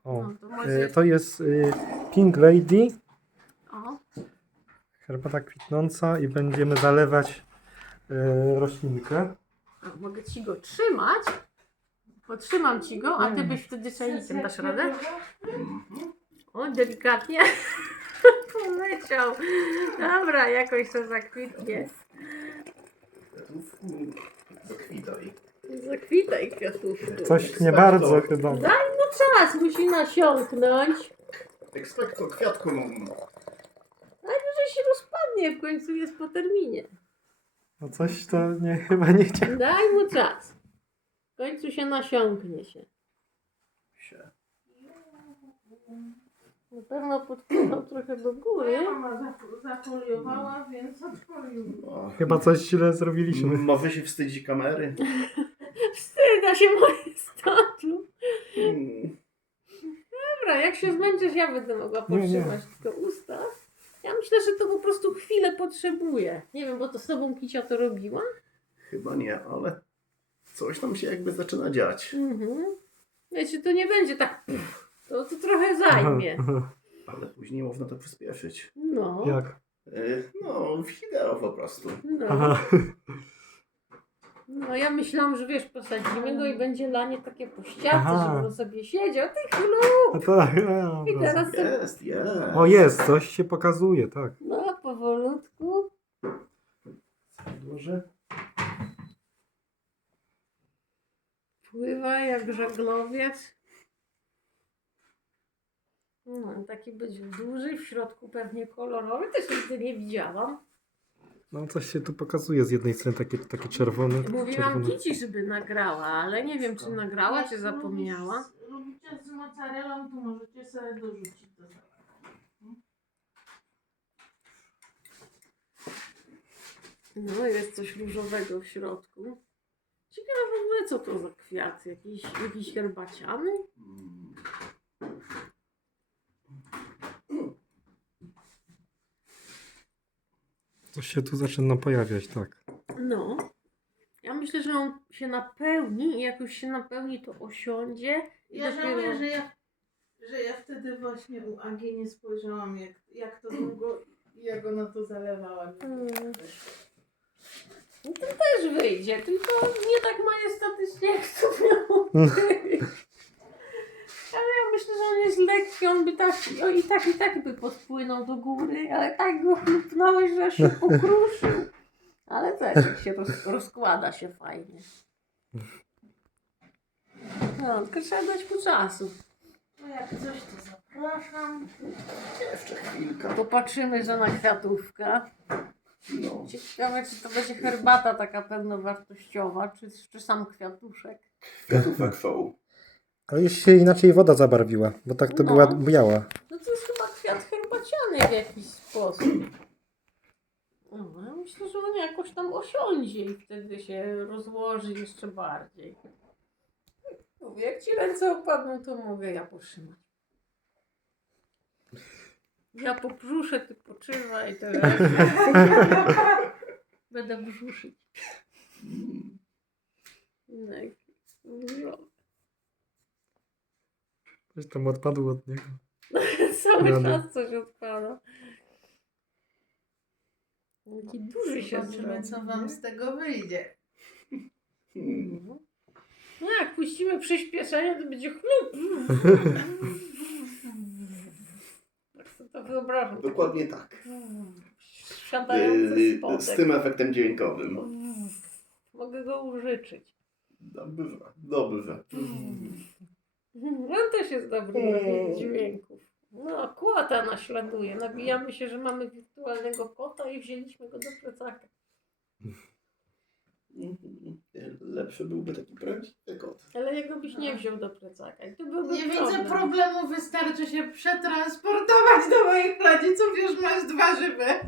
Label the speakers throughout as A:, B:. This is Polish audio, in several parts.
A: O,
B: No, to może...
A: to jest Pink Lady,
B: O,
A: herbata kwitnąca i będziemy zalewać roślinkę.
B: a mogę ci go trzymać? Potrzymam ci go, a ty byś wtedy czajnikiem dasz radę? O, delikatnie. Poleciał. Dobra, jakoś to zakwitnie.
C: Zakwitaj.
B: Zakwitaj, kwiatuszku.
A: Coś nie bardzo chyba.
B: Daj mu czas, musi nasiąknąć.
C: Ekstrakto kwiatkum.
B: Że się rozpadnie, w końcu jest po terminie.
A: No coś to chyba nie chciał.
B: Daj mu czas. W końcu się nasiąknie się. Na pewno podpłynął trochę do góry.
D: Mama zafoliowała, więc odfoliowała.
A: Chyba coś źle zrobiliśmy.
C: Może się wstydzi kamery.
B: Wstyda się moje statu.
C: Hmm.
B: Dobra, jak się zmęczysz, ja będę mogła podtrzymać tylko usta. Ja myślę, że to po prostu chwilę potrzebuje. Nie wiem, bo to z tobą Kicia to robiła?
C: Chyba nie, ale coś tam się jakby zaczyna dziać.
B: Wiecie, to nie będzie tak... To trochę zajmie.
C: Ale później można to przyspieszyć.
B: No.
A: Jak?
C: No, wideo po prostu.
B: No.
A: Aha.
B: No ja myślałam, że wiesz, posadzimy go i będzie lanie takie po ściance,
A: Aha.
B: żeby on sobie siedział. Ty chwilą.
A: A tak,
B: I teraz to...
C: Jest.
A: O jest, coś się pokazuje, tak.
B: No, powolutku.
C: Może?
B: Pływa jak żaglowiec. No, taki być duży, w środku pewnie kolorowy. Też nigdy nie widziałam.
A: No coś się tu pokazuje z jednej strony, takie czerwone.
B: Mówiłam
A: czerwone.
B: Kici, żeby nagrała, ale nie wiem, czy nagrała, czy zapomniała.
D: Lubicie z mozzarellą, to możecie sobie dorzucić do salatu.
B: No, jest coś różowego w środku. Ciekawe w ogóle, co to za kwiat? Jakiś herbaciany?
A: Coś się tu zaczyna pojawiać, tak.
B: No. Ja myślę, że on się napełni i jak już się napełni, to osiądzie. I
D: Ja
B: dopiero...
D: żałuję, że ja wtedy właśnie u Agi nie spojrzałam, jak to długo i jak ona to zalewała.
B: No to też wyjdzie, tylko nie tak majestatycznie jak to miało być. Ale ja myślę, że on jest lekki, on by tak, i tak by podpłynął do góry, ale tak go chlupnąłeś, że aż się pokruszył. Ale też jak się rozkłada się fajnie. No, tylko trzeba dać mu czasu.
D: No jak coś, to zapraszam.
C: Jeszcze chwilka.
B: Popatrzymy, że na kwiatówka.
C: No.
B: Ciekawe, czy to będzie herbata taka pełnowartościowa, czy sam kwiatuszek.
C: Kwiatówek są.
A: Ale już się inaczej woda zabarwiła, bo tak to
B: No.
A: była biała.
B: No to jest chyba kwiat herbaciany w jakiś sposób. No, ja myślę, że on jakoś tam osiądzie i wtedy się rozłoży jeszcze bardziej. Mówię, jak ci ręce opadną, to mogę ja potrzymać. Ja pobrzuszę, ty poczywaj, to ja będę brzuszyć. No.
A: Coś tam odpadło od niego.
B: Cały
A: Rany.
B: czas coś odpada. Jaki duży się
D: Zobaczymy, co wam z tego wyjdzie.
B: No jak puścimy przyspieszenie, to będzie chlup. Tak sobie to wyobrażam.
C: Dokładnie tak.
B: Siadający
C: Z
B: spodek.
C: tym efektem dźwiękowym.
B: Mogę go użyczyć.
C: Dobrze.
B: On też jest dobry do dźwięków. No, kota naśladuje. Nabijamy się, że mamy wirtualnego kota i wzięliśmy go do plecaka.
C: Lepszy byłby taki prawdziwy kot.
B: Ale jego byś nie wziął do plecaka. I to byłby
D: Nie
B: problem.
D: widzę problemu, wystarczy się przetransportować do moich rodziców, już masz 2 żywe.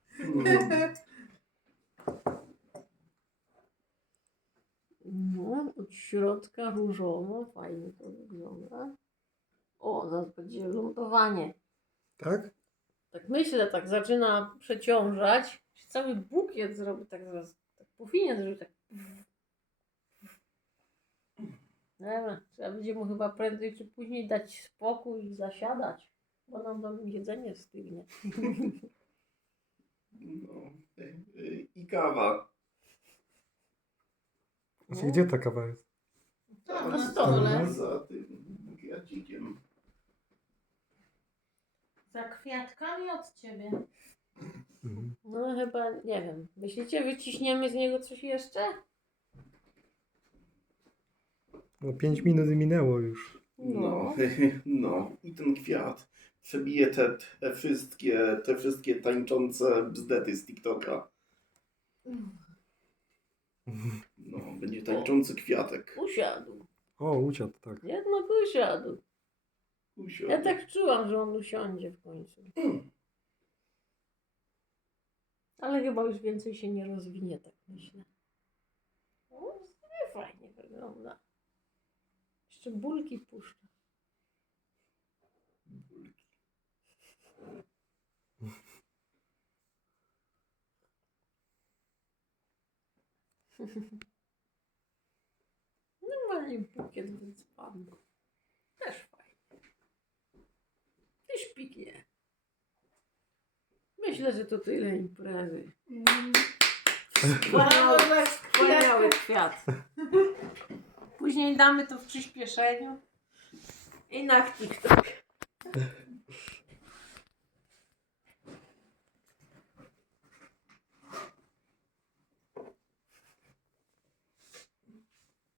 B: No, od środka różowo, fajnie to wygląda. O, zaraz będzie lądowanie.
A: Tak?
B: Tak myślę, tak zaczyna przeciążać. Cały bukiet zrobi tak zaraz, tak powinien zrobić tak. Dobra, trzeba będzie mu chyba prędzej czy później dać spokój i zasiadać, bo nam tam jedzenie stygnie.
C: No. I kawa.
A: Znaczy, gdzie ta kawa jest?
D: Tam
B: Na
D: na
B: stole.
D: stole.
C: Za tym kwiacikiem.
D: Za kwiatkami od ciebie.
A: Mhm.
B: No chyba, nie wiem. Myślicie, wyciśniemy z niego coś jeszcze?
A: No 5 minut minęło już.
C: No. No. I ten kwiat przebije te wszystkie tańczące bzdety z TikToka. No, będzie tańczący kwiatek.
B: Usiadł.
A: O, uciadł, tak.
B: Jednak usiadł.
C: Usiądź.
B: Ja tak czułam, że on usiądzie w końcu. Ale chyba już więcej się nie rozwinie, tak myślę. No, nie fajnie wygląda. Jeszcze bulki puszcza. Normalnie bukiet wycpany. Też fajnie. I szpiknie. Myślę, że to tyle imprezy.
D: Brawo dla
B: Wspaniały
D: kwiatka.
B: kwiat. Później damy to w przyspieszeniu. I na TikTok.